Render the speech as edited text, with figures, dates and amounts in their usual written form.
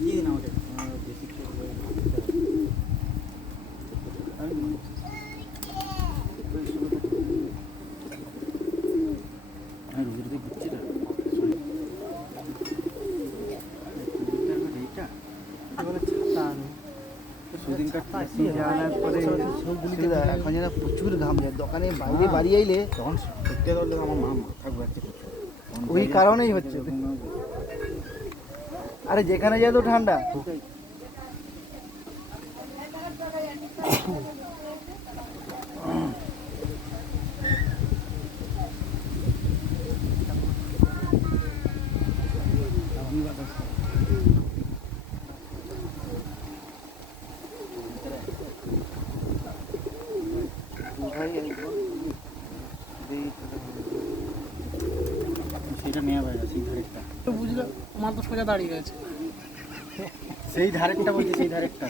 দিয়ে দিন আমাকে বেশি রোগীর ঘুরছি না এখন যেন প্রচুর ঘাম যায় দোকানে বাইরে বাড়ি আইলে তখন সত্যি ধরলে আমার মা মাথা ঘুরাচ্ছে ওই কারণেই হচ্ছে আরে যেখানে যায় তো ঠান্ডা সেটা নেওয়া যায় সেই ধারেরটা তো বুঝলো আমার তো সোজা দাঁড়িয়ে গেছে সেই ধারেরটা বলছি সেই ধারেরটা